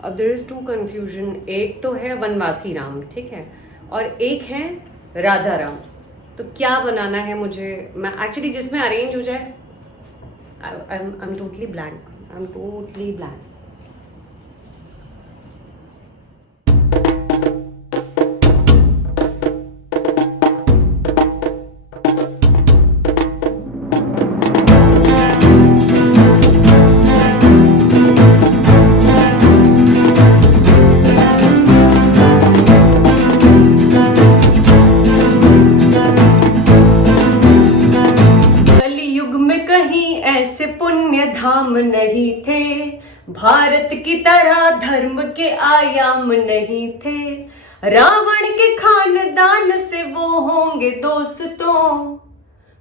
अब there is to confusion, एक तो है वनवासी राम, ठीक है, और एक है राजा राम। तो क्या बनाना है मुझे, मैं एक्चुअली जिसमें अरेंज हो जाए। I am totally blank, I am totally blank. ऐसे पुण्य धाम नहीं थे, भारत की तरह धर्म के आयाम नहीं थे, रावण के खानदान से वो होंगे दोस्तों,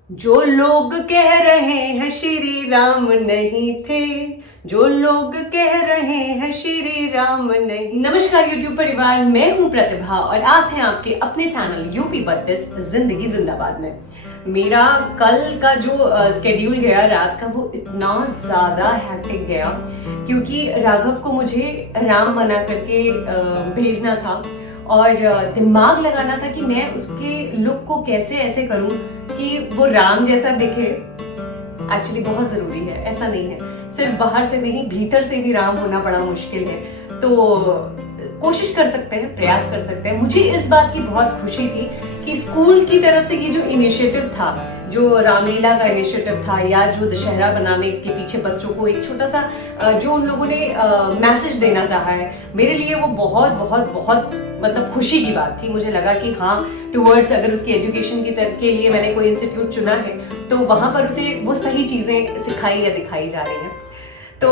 जो लोग कह रहे हैं श्री राम नहीं थे, जो लोग कह रहे हैं श्री राम नहीं। नमस्कार यूट्यूब परिवार, मैं हूं प्रतिभा और आप हैं आपके अपने चैनल यूपी 32 जिंदगी जिंदाबाद में। मेरा कल का जो स्केड्यूल गया रात का, वो इतना ज़्यादा हैक्टिक गया क्योंकि राघव को मुझे राम बना करके भेजना था और दिमाग लगाना था कि मैं उसके लुक को कैसे ऐसे करूं कि वो राम जैसा दिखे। एक्चुअली बहुत ज़रूरी है, ऐसा नहीं है सिर्फ बाहर से नहीं, भीतर से भी राम होना बड़ा मुश्किल है। तो कोशिश कर सकते हैं, प्रयास कर सकते हैं। मुझे इस बात की बहुत खुशी थी कि स्कूल की तरफ से ये जो इनिशिएटिव था, जो रामलीला का इनिशिएटिव था, या जो दशहरा बनाने के पीछे बच्चों को एक छोटा सा जो उन लोगों ने मैसेज देना चाहा है, मेरे लिए वो बहुत बहुत बहुत मतलब खुशी की बात थी। मुझे लगा कि हाँ, टुवर्ड्स अगर उसकी एजुकेशन की तरफ के लिए मैंने कोई इंस्टीट्यूट चुना है तो वहाँ पर उसे वो सही चीज़ें सिखाई या दिखाई जा रही हैं। तो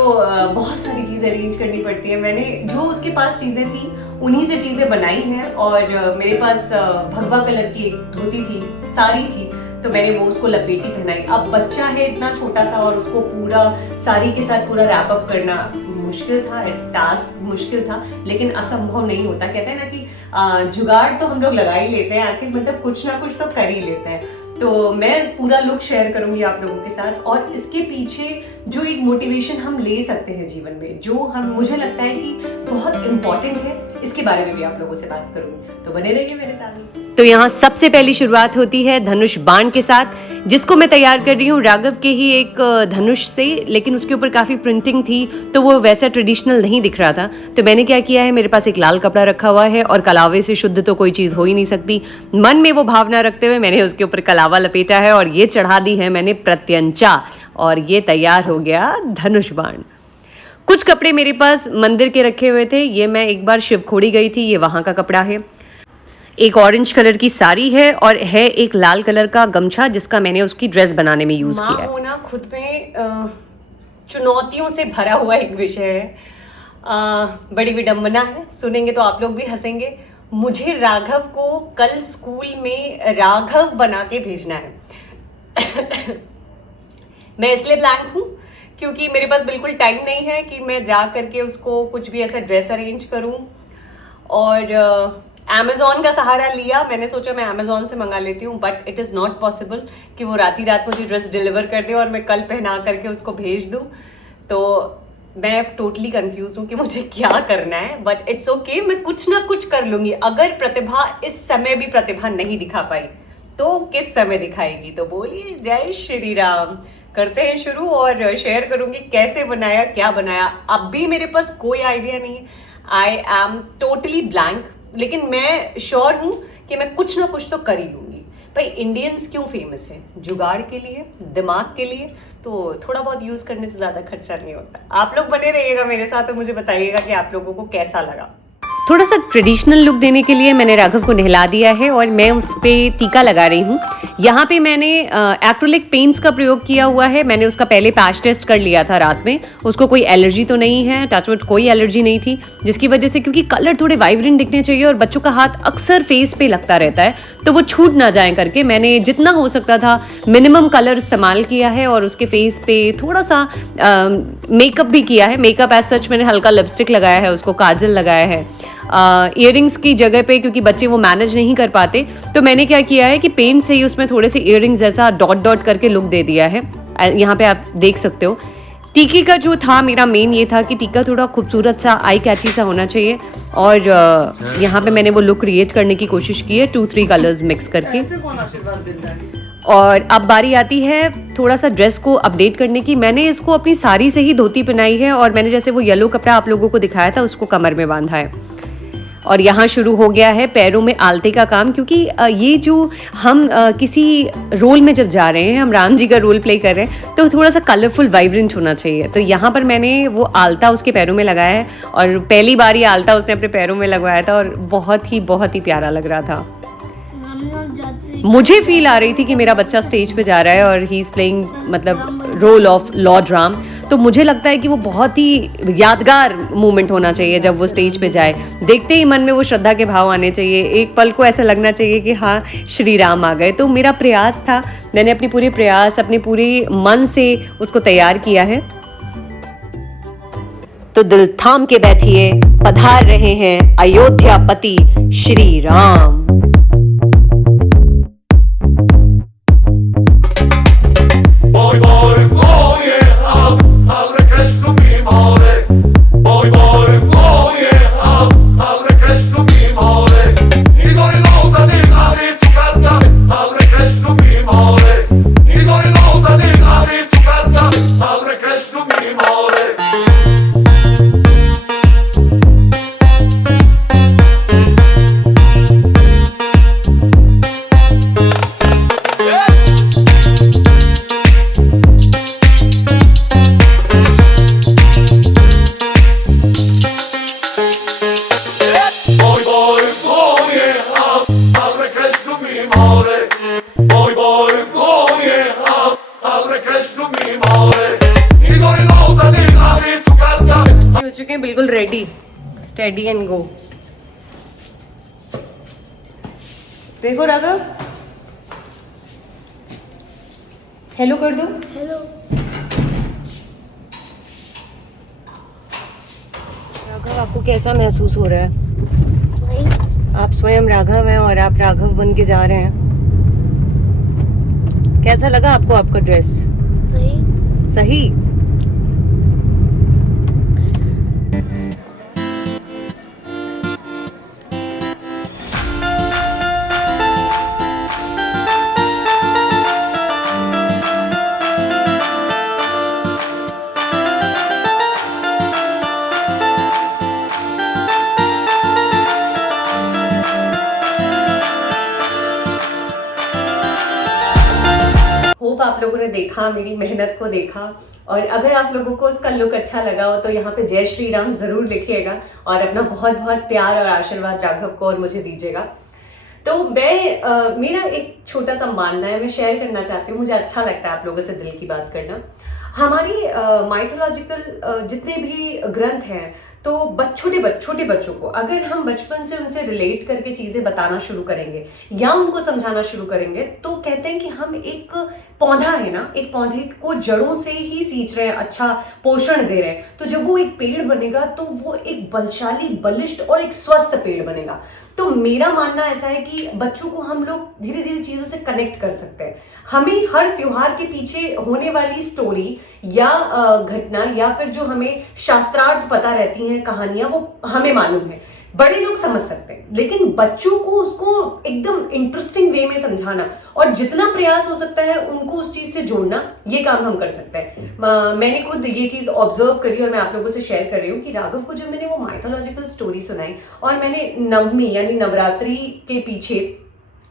बहुत सारी चीज़ें अरेंज करनी पड़ती है। मैंने जो उसके पास चीज़ें थी उन्हीं से चीज़ें बनाई हैं और मेरे पास भगवा कलर की एक धोती थी, साड़ी थी, तो मैंने वो उसको लपेटी पहनाई। अब बच्चा है इतना छोटा सा और उसको पूरा साड़ी के साथ पूरा रैप अप करना मुश्किल था, टास्क मुश्किल था, लेकिन असंभव नहीं होता। कहते हैं ना कि जुगाड़ तो हम लोग लगा ही लेते हैं, आखिर मतलब कुछ ना कुछ तो कर ही लेते हैं। तो मैं पूरा लुक शेयर करूंगी आप लोगों के साथ और इसके पीछे जो एक मोटिवेशन हम ले सकते हैं जीवन में, जो हम मुझे लगता है कि बहुत इम्पोर्टेंट है, इसके बारे में भी आप लोगों से बात करूंगी। तो बने रहिए मेरे साथ। तो यहाँ सबसे पहली शुरुआत होती है धनुष बाण के साथ, जिसको मैं तैयार कर रही हूँ राघव के ही एक धनुष से, लेकिन उसके ऊपर काफ़ी प्रिंटिंग थी तो वो वैसा ट्रेडिशनल नहीं दिख रहा था। तो मैंने क्या किया है, मेरे पास एक लाल कपड़ा रखा हुआ है और कलावे से शुद्ध तो कोई चीज़ हो ही नहीं सकती। मन में वो भावना रखते हुए मैंने उसके ऊपर कलावा लपेटा है और ये चढ़ा दी है मैंने प्रत्यंचा, और ये तैयार हो गया धनुष बाण। कुछ कपड़े मेरे पास मंदिर के रखे हुए थे, ये मैं एक बार शिवखोड़ी गई थी, ये वहाँ का कपड़ा है। एक ऑरेंज कलर की साड़ी है और है एक लाल कलर का गमछा जिसका मैंने उसकी ड्रेस बनाने में यूज किया है। माँ होना खुद में चुनौतियों से भरा हुआ एक विषय है, बड़ी विडंबना है, सुनेंगे तो आप लोग भी हंसेंगे। मुझे राघव को कल स्कूल में राघव बना के भेजना है। मैं इसलिए ब्लैंक हूँ क्योंकि मेरे पास बिल्कुल टाइम नहीं है कि मैं जा करके उसको कुछ भी ऐसा ड्रेस अरेंज करूँ, और अमेज़ॉन का सहारा लिया। मैंने सोचा मैं अमेज़ॉन से मंगा लेती हूँ, but it is not possible कि वो रात ही रात मुझे ड्रेस डिलीवर कर दे और मैं कल पहना करके उसको भेज दूँ। तो मैं टोटली कंफ्यूज हूँ कि मुझे क्या करना है, बट इट्स ओके, मैं कुछ ना कुछ कर लूँगी। अगर प्रतिभा इस समय भी प्रतिभा नहीं दिखा पाई तो किस समय दिखाएगी। तो बोलिए जय श्री राम। करते हैं शुरू और शेयर करूँगी कैसे बनाया, क्या बनाया। अब भी मेरे पास कोई आइडिया नहीं है, आई एम टोटली ब्लैंक, लेकिन मैं श्योर हूँ कि मैं कुछ ना कुछ तो कर ही लूँगी। भाई इंडियंस क्यों फेमस है? जुगाड़ के लिए, दिमाग के लिए, तो थोड़ा बहुत यूज़ करने से ज़्यादा खर्चा नहीं होता। आप लोग बने रहिएगा मेरे साथ और मुझे बताइएगा कि आप लोगों को कैसा लगा। थोड़ा सा ट्रेडिशनल लुक देने के लिए मैंने राघव को नहला दिया है और मैं उस पर टीका लगा रही हूँ। यहाँ पे मैंने एक्रेलिक पेंट्स का प्रयोग किया हुआ है। मैंने उसका पहले पैच टेस्ट कर लिया था रात में, उसको कोई एलर्जी तो नहीं है, टचवुड कोई एलर्जी नहीं थी, जिसकी वजह से, क्योंकि कलर थोड़े वाइब्रेंट दिखने चाहिए और बच्चों का हाथ अक्सर फेस पे लगता रहता है तो वो छूट ना जाए करके मैंने जितना हो सकता था मिनिमम कलर इस्तेमाल किया है और उसके फेस पे थोड़ा सा मेकअप भी किया है। मेकअप एज सच मैंने हल्का लिपस्टिक लगाया है, उसको काजल लगाया है। ईयरिंग्स की जगह पे, क्योंकि बच्चे वो मैनेज नहीं कर पाते, तो मैंने क्या किया है कि पेंट से ही उसमें थोड़े से ईयरिंग्स जैसा डॉट डॉट करके लुक दे दिया है। यहाँ पे आप देख सकते हो टीके का जो था मेरा मेन ये था कि टीका थोड़ा खूबसूरत सा आई कैची सा होना चाहिए और यहाँ पे मैंने वो लुक क्रिएट करने की कोशिश की है 2-3 कलर्स मिक्स करके। ऐसे कौन आशीर्वाद देता है? और अब बारी आती है थोड़ा सा ड्रेस को अपडेट करने की। मैंने इसको अपनी साड़ी से ही धोती पहनाई है और मैंने जैसे वो येलो कपड़ा आप लोगों को दिखाया था उसको कमर में बांधा है। और यहाँ शुरू हो गया है पैरों में आलते का काम, क्योंकि ये जो हम किसी रोल में जब जा रहे हैं, हम राम जी का रोल प्ले कर रहे हैं, तो थोड़ा सा कलरफुल वाइब्रेंट होना चाहिए। तो यहाँ पर मैंने वो आलता उसके पैरों में लगाया है और पहली बार ये आलता उसने अपने पैरों में लगवाया था और बहुत ही प्यारा लग रहा था। मुझे फील आ रही थी कि मेरा बच्चा स्टेज पे जा रहा है और ही इज़ प्लेइंग मतलब रोल ऑफ लॉर्ड राम। तो मुझे लगता है कि वो बहुत ही यादगार मोमेंट होना चाहिए जब वो स्टेज पे जाए। देखते ही मन में वो श्रद्धा के भाव आने चाहिए, एक पल को ऐसा लगना चाहिए कि हाँ श्री राम आ गए। तो मेरा प्रयास था, मैंने अपनी पूरी प्रयास अपने पूरे मन से उसको तैयार किया है। तो दिल थाम के बैठिए, पधार रहे हैं अयोध्यापति श्री राम। बिल्कुल रेडी, स्टेडी एंड गो। देखो राघव, हेलो कर दो। हेलो। राघव, आपको कैसा महसूस हो रहा है? वही। आप स्वयं राघव हैं और आप राघव बन के जा रहे हैं। कैसा लगा आपको आपका ड्रेस? सही। सही। होप आप लोगों ने देखा, मेरी मेहनत को देखा, और अगर आप लोगों को उसका लुक अच्छा लगा हो तो यहाँ पे जय श्री राम जरूर लिखिएगा और अपना बहुत बहुत प्यार और आशीर्वाद राघव को और मुझे दीजिएगा। तो मैं मेरा एक छोटा सा मानना है, मैं शेयर करना चाहती हूँ। मुझे अच्छा लगता है आप लोगों से दिल की बात करना। हमारी माइथोलॉजिकल जितने भी ग्रंथ हैं, तो छोटे बच्चों को अगर हम बचपन से उनसे रिलेट करके चीजें बताना शुरू करेंगे या उनको समझाना शुरू करेंगे, तो कहते हैं कि हम एक पौधा है ना, एक पौधे को जड़ों से ही सींच रहे हैं, अच्छा पोषण दे रहे हैं। तो जब वो एक पेड़ बनेगा तो वो एक बलशाली, बलिष्ठ और एक स्वस्थ पेड़ बनेगा। तो मेरा मानना ऐसा है कि बच्चों को हम लोग धीरे धीरे चीजों से कनेक्ट कर सकते हैं। हमें हर त्योहार के पीछे होने वाली स्टोरी या घटना या फिर जो हमें शास्त्रार्थ पता रहती हैं, कहानियां, वो हमें मालूम है, बड़े लोग समझ सकते हैं, लेकिन बच्चों को उसको एकदम इंटरेस्टिंग वे में समझाना और जितना प्रयास हो सकता है उनको उस चीज से जोड़ना, ये काम हम कर सकते हैं। मैंने खुद ये चीज ऑब्जर्व करी और मैं आप लोगों से शेयर कर रही हूँ कि राघव को जब मैंने वो माइथोलॉजिकल स्टोरी सुनाई और मैंने नवमी यानी नवरात्रि के पीछे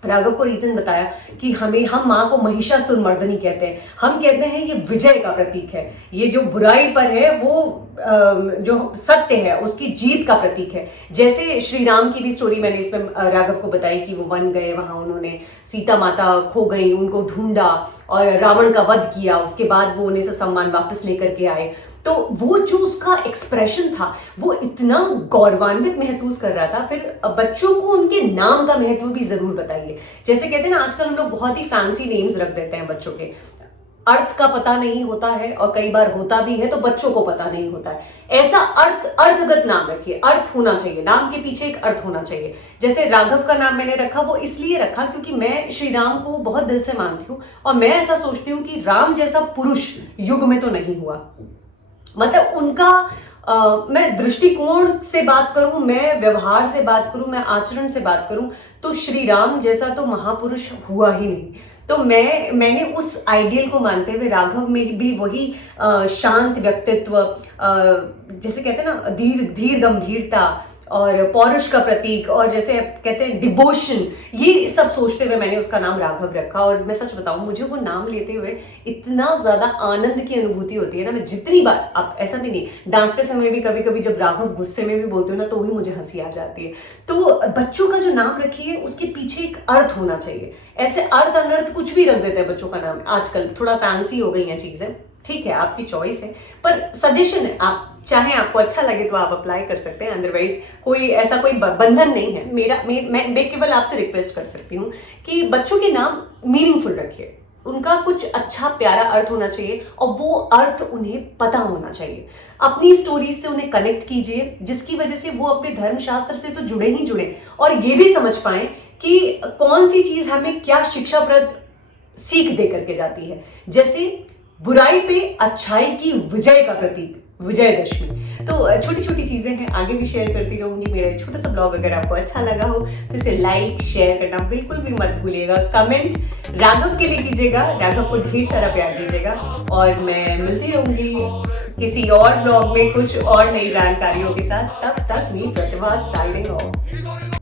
राघव को रीजन बताया कि हम माँ को महिषासुर मर्दनी कहते हैं, हम कहते हैं ये विजय का प्रतीक है, ये जो बुराई पर है वो जो सत्य है उसकी जीत का प्रतीक है। जैसे श्री राम की भी स्टोरी मैंने इसमें राघव को बताई कि वो वन गए, वहां उन्होंने सीता माता खो गई, उनको ढूंढा और रावण का वध किया, उसके बाद वो उन्हें सम्मान वापस लेकर के आए। तो वो जो उसका एक्सप्रेशन था वो इतना गौरवान्वित महसूस कर रहा था। फिर बच्चों को उनके नाम का महत्व भी जरूर बताइए। जैसे कहते हैं ना, आजकल हम लोग बहुत ही फैंसी नेम्स रख देते हैं बच्चों के, अर्थ का पता नहीं होता है और कई बार होता भी है तो बच्चों को पता नहीं होता है। ऐसा अर्थगत नाम रखिए, अर्थ होना चाहिए, नाम के पीछे एक अर्थ होना चाहिए। जैसे राघव का नाम मैंने रखा, वो इसलिए रखा क्योंकि मैं श्री राम को बहुत दिल से मानती हूँ और मैं ऐसा सोचती हूँ कि राम जैसा पुरुष युग में तो नहीं हुआ, मतलब उनका मैं दृष्टिकोण से बात करूं, मैं व्यवहार से बात करूं, मैं आचरण से बात करूं, तो श्री राम जैसा तो महापुरुष हुआ ही नहीं। तो मैंने उस आइडियल को मानते हुए राघव में भी वही शांत व्यक्तित्व, जैसे कहते हैं ना धीर गंभीरता और पौरुष का प्रतीक, और जैसे कहते हैं डिवोशन, ये सब सोचते हुए मैंने उसका नाम राघव रखा। और मैं सच बताऊं, मुझे वो नाम लेते हुए इतना ज्यादा आनंद की अनुभूति होती है ना, मैं जितनी बार, आप ऐसा भी नहीं, डांटते समय भी कभी कभी जब राघव गुस्से में भी बोलते हो ना, तो भी मुझे हंसी आ जाती है। तो बच्चों का जो नाम रखिए उसके पीछे एक अर्थ होना चाहिए। ऐसे अर्थ अनर्थ कुछ भी रख देते हैं बच्चों का नाम, आजकल थोड़ा फैंसी हो गई हैं चीजें, ठीक है आपकी चॉइस है, पर सजेशन है, आप चाहे आपको अच्छा लगे तो आप अप्लाई कर सकते हैं, अदरवाइज कोई ऐसा कोई बंधन नहीं है। मैं केवल आपसे रिक्वेस्ट कर सकती हूँ कि बच्चों के नाम मीनिंगफुल रखिए, उनका कुछ अच्छा प्यारा अर्थ होना चाहिए और वो अर्थ उन्हें पता होना चाहिए। अपनी स्टोरीज से उन्हें कनेक्ट कीजिए, जिसकी वजह से वो अपने धर्मशास्त्र से तो जुड़े ही जुड़े और ये भी समझ पाए कि कौन सी चीज हमें क्या शिक्षाप्रद सीख दे करके जाती है। जैसे बुराई पे अच्छाई की विजय का प्रतीक विजयदशमी। तो छोटी छोटी चीजें हैं, आगे भी शेयर करती रहूंगी। मेरा एक छोटा सा ब्लॉग अगर आपको अच्छा लगा हो तो इसे लाइक शेयर करना बिल्कुल भी मत भूलिएगा। कमेंट राघव के लिए कीजिएगा, राघव को ढेर सारा प्यार दीजिएगा, और मैं मिलती रहूंगी किसी और ब्लॉग में कुछ और नई जानकारियों के साथ। तब तक मी प्रतिभा साइनिंग ऑफ।